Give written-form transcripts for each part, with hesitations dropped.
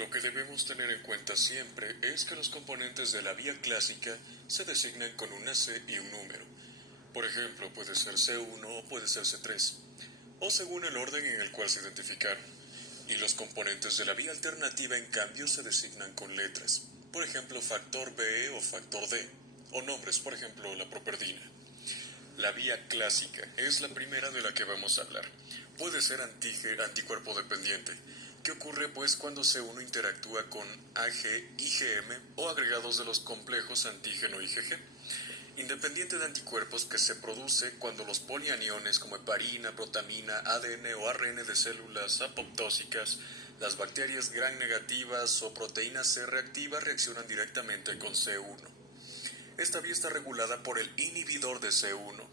Lo que debemos tener en cuenta siempre es que los componentes de la vía clásica se designan con una C y un número. Por ejemplo, puede ser C1 o puede ser C3, o según el orden en el cual se identificaron. Y los componentes de la vía alternativa, en cambio, se designan con letras. Por ejemplo, factor B o factor D, o nombres, por ejemplo, la properdina. La vía clásica es la primera de la que vamos a hablar. Puede ser anticuerpo dependiente. ¿Qué ocurre pues cuando C1 interactúa con Ag, IgM o agregados de los complejos antígeno IgG? Independiente de anticuerpos que se produce cuando los polianiones como heparina, protamina, ADN o ARN de células apoptósicas, las bacterias gram negativas o proteínas C reactivas reaccionan directamente con C1. Esta vía está regulada por el inhibidor de C1.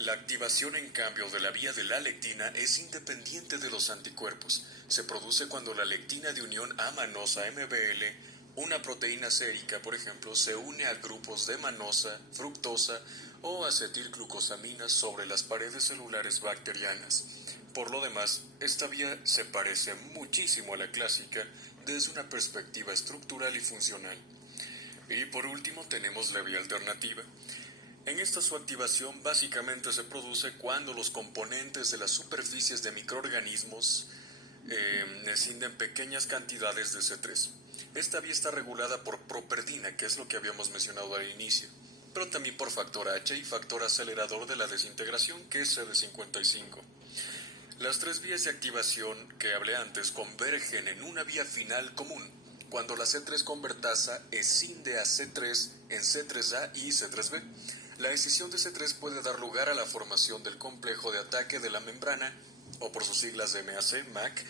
La activación, en cambio, de la vía de la lectina es independiente de los anticuerpos. Se produce cuando la lectina de unión A-manosa MBL, una proteína sérica, por ejemplo, se une a grupos de manosa, fructosa o acetilglucosaminas sobre las paredes celulares bacterianas. Por lo demás, esta vía se parece muchísimo a la clásica desde una perspectiva estructural y funcional. Y por último tenemos la vía alternativa. En esta su activación básicamente se produce cuando los componentes de las superficies de microorganismos escinden pequeñas cantidades de C3. Esta vía está regulada por properdina, que es lo que habíamos mencionado al inicio, pero también por factor H y factor acelerador de la desintegración, que es CD55. Las tres vías de activación que hablé antes convergen en una vía final común, cuando la C3 convertasa escinde a C3 en C3A y C3B. La escisión de C3 puede dar lugar a la formación del complejo de ataque de la membrana, o por sus siglas de MAC,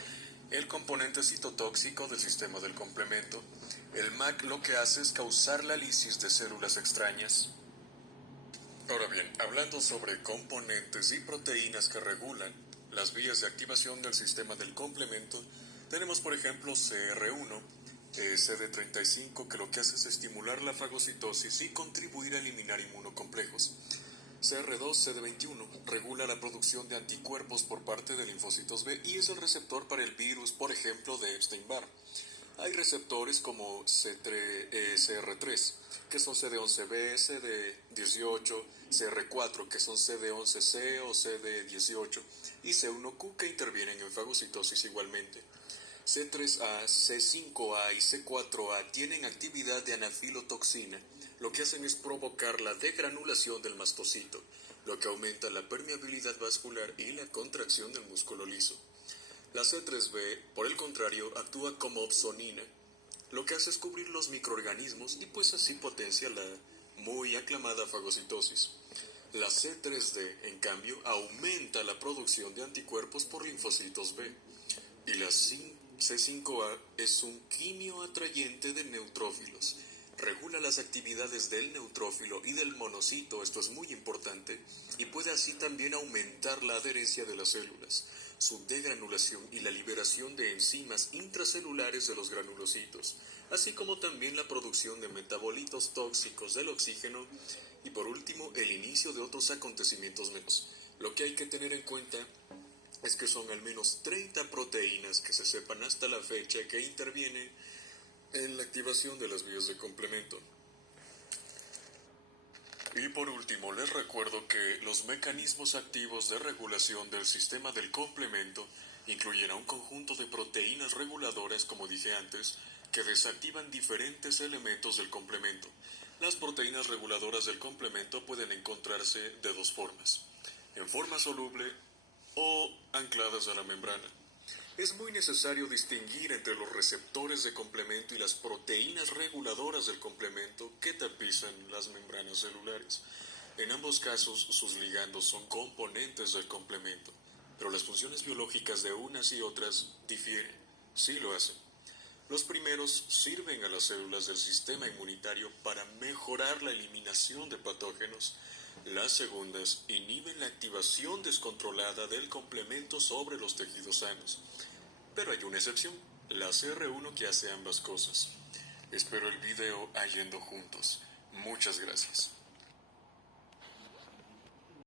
el componente citotóxico del sistema del complemento. El MAC lo que hace es causar la lisis de células extrañas. Ahora bien, hablando sobre componentes y proteínas que regulan las vías de activación del sistema del complemento, tenemos por ejemplo CR1, CD35, que lo que hace es estimular la fagocitosis y contribuir a eliminar inmunocomplejos. CR2, CD21, regula la producción de anticuerpos por parte de linfocitos B y es el receptor para el virus, por ejemplo, de Epstein-Barr. Hay receptores como CR3, que son CD11B, CD18, CR4, que son CD11C o CD18, y C1Q, que intervienen en fagocitosis igualmente. C3A, C5A y C4A tienen actividad de anafilotoxina. Lo que hacen es provocar la degranulación del mastocito, lo que aumenta la permeabilidad vascular y la contracción del músculo liso. La C3B, por el contrario, actúa como opsonina. Lo que hace es cubrir los microorganismos y pues así potencia la muy aclamada fagocitosis. La C3D, en cambio, aumenta la producción de anticuerpos por linfocitos B. Y la C5A es un quimio atrayente de neutrófilos. Regula las actividades del neutrófilo y del monocito, esto es muy importante, y puede así también aumentar la adherencia de las células, su degranulación y la liberación de enzimas intracelulares de los granulocitos, así como también la producción de metabolitos tóxicos del oxígeno y por último el inicio de otros acontecimientos menos. Lo que hay que tener en cuenta es que son al menos 30 proteínas que se sepan hasta la fecha que intervienen en la activación de las vías de complemento. Y por último, les recuerdo que los mecanismos activos de regulación del sistema del complemento incluyen a un conjunto de proteínas reguladoras, como dije antes, que desactivan diferentes elementos del complemento. Las proteínas reguladoras del complemento pueden encontrarse de dos formas: en forma soluble o ancladas a la membrana. Es muy necesario distinguir entre los receptores de complemento y las proteínas reguladoras del complemento que tapizan las membranas celulares. En ambos casos, sus ligandos son componentes del complemento, pero las funciones biológicas de unas y otras difieren. Sí lo hacen. Los primeros sirven a las células del sistema inmunitario para mejorar la eliminación de patógenos. Las segundas inhiben la activación descontrolada del complemento sobre los tejidos sanos. Pero hay una excepción, la CR1, que hace ambas cosas. Espero el video a Yendo Juntos. Muchas gracias.